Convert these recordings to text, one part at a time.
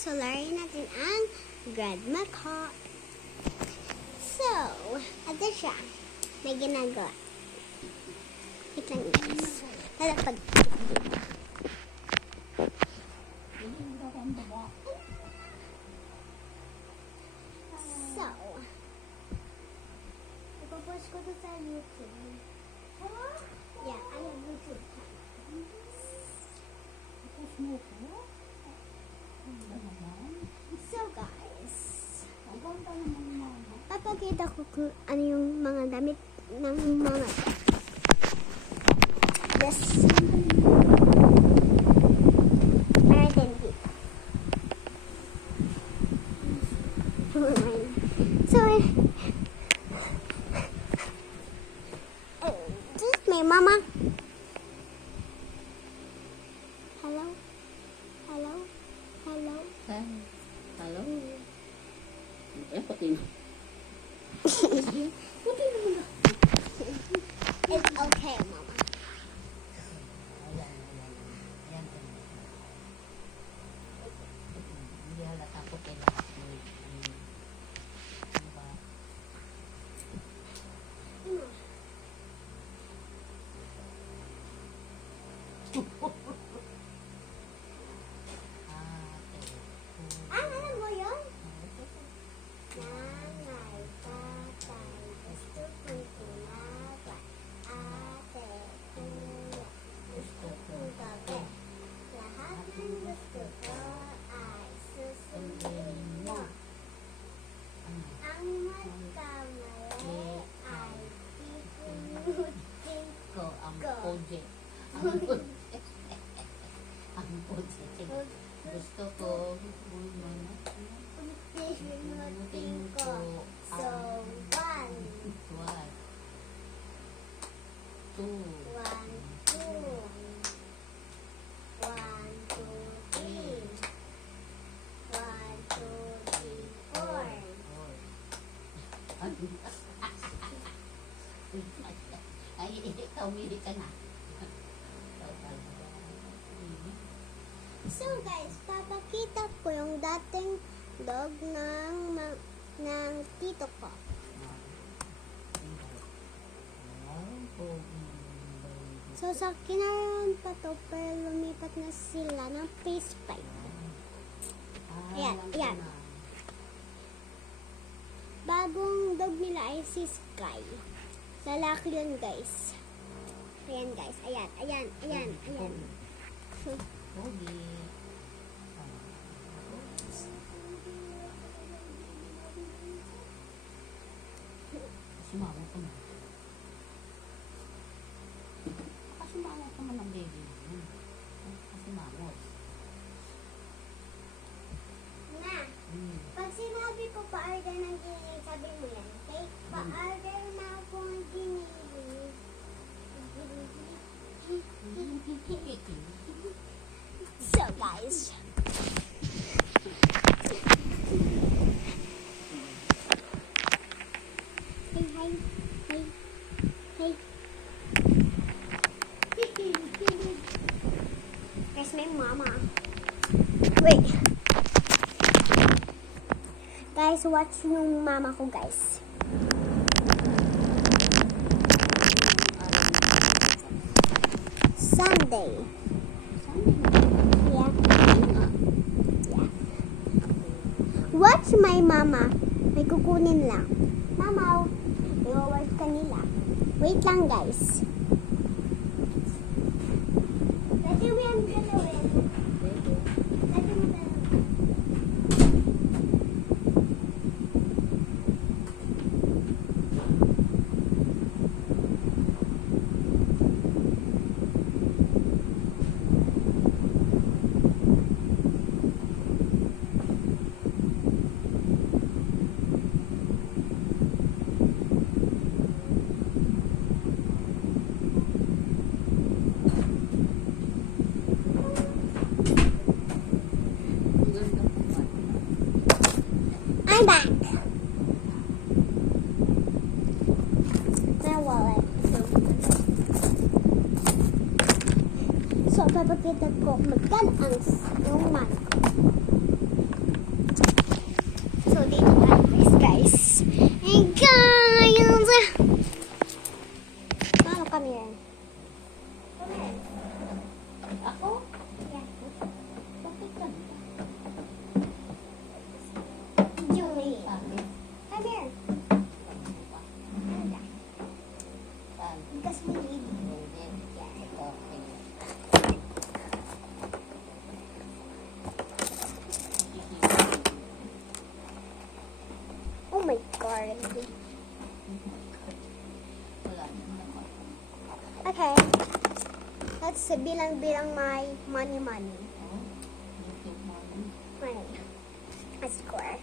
So, laruin natin ang grandma ko. So, ito siya. May ginagawa. Wait lang guys. Lalapag. So, ipopost ko to sa YouTube. Yeah, I have YouTube. So guys, papakita ko kung ano yung mga damit ng mama ko. This. Meron din dito. So, this is my mama. Hello? Hello? Hello? Halo? Puti na. Puti na muna. It's okay, mama. Ayan. Hindi halata puti na. Alam mo yun? Nanay, tatay, gusto kong tumawag. Ate, kuya, gusto kong gabi. Lahat ng gusto ko ay susundin mo. Ang magkamali ay pipinutin Ko ang ko. project. Ang project. Gusto ko. Pipinutin ko. So, 1, 2, 1, 2. 1, 2, 3. 1, 2, 3, 4. Ay, ikaw, umili ka na. So guys, papakita ko yung dating dog ng tito ko. So sa kinaroon pa to, pero lumipat na sila ng face pipe. Ayan. Bagong dog nila ay si Sky. Lalaki yun guys. Ayan guys, ayan. Pogi. Sumama ka man. Sumama ka man ang baby. Sumama. Na, pag sinabi ko pa-order ng ginili, sabi mo yan, okay? Pa-order na ako ng ginili. So guys, hey. There's my mama. Wait. Guys, watch yung mama ko, guys. Sunday. Yeah. Watch my mama. May kukunin lang. Mama, i-watch kanila. Wait lang, guys. Pwede mo yan galawin. Pwede mo galawin. I'm back. My wallet. So, papakita ko magkano ang yung man ko. card. Wala naman ako. Okay. Let's bilang-bilang my money. Oh, YouTube mo. Money. A score.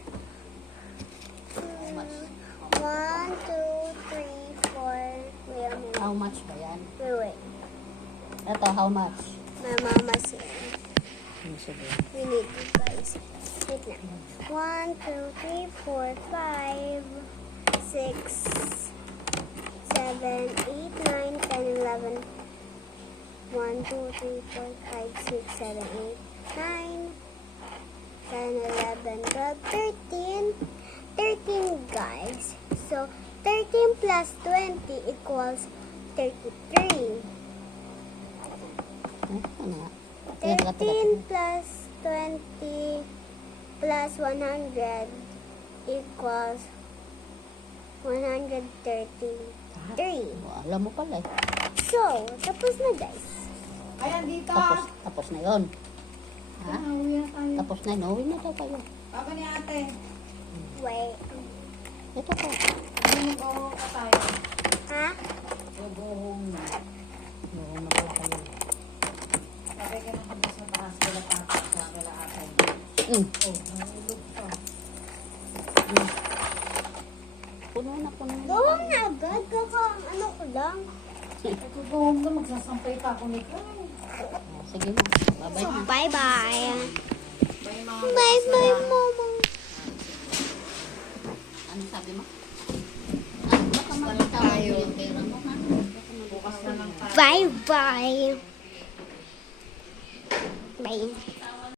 How much? 1, 2, 3, 4. Wait. How much ba yan? Wait. Ito, how much? My mama's here. Sige. We need you guys. Wait na. 1, 2, 3, 4, 5, 6, 7, 8, 9, 10, 11. 1, 2, 3, 4, 5, 6, 7, 8, 9, 10, 11, 12, 13. 13 guys. So 13 plus 20 equals 33. Ano nga? 13 plus 20 plus 100 equals 133. Oh, alam mo pala eh. So, tapos na guys. Ay, andito. Tapos na yun. Ha? Uwi na tayo. Tapos na, no? Uwi na daw kayo. Baba ni ate. Wait. Ito po. Mag-go ka tayo. Ha? Mag-go na. Oo, na pala kayo. Sabay ka ng sa taas kila tapos sa kila ate. Mm. Oh, nahulog ka. Puno na. Gawang na agad. Ano ko lang. Nag-go ka, magsasampay pa ako ni Kay. Oh, sige mo. Bye-bye So, na. bye-bye. Bye, mga Bye-bye, mama. Ano sabi mo? Ah, baka makita mo yung pera mo, ha? bukas na lang tayo. Bye-bye. Bye.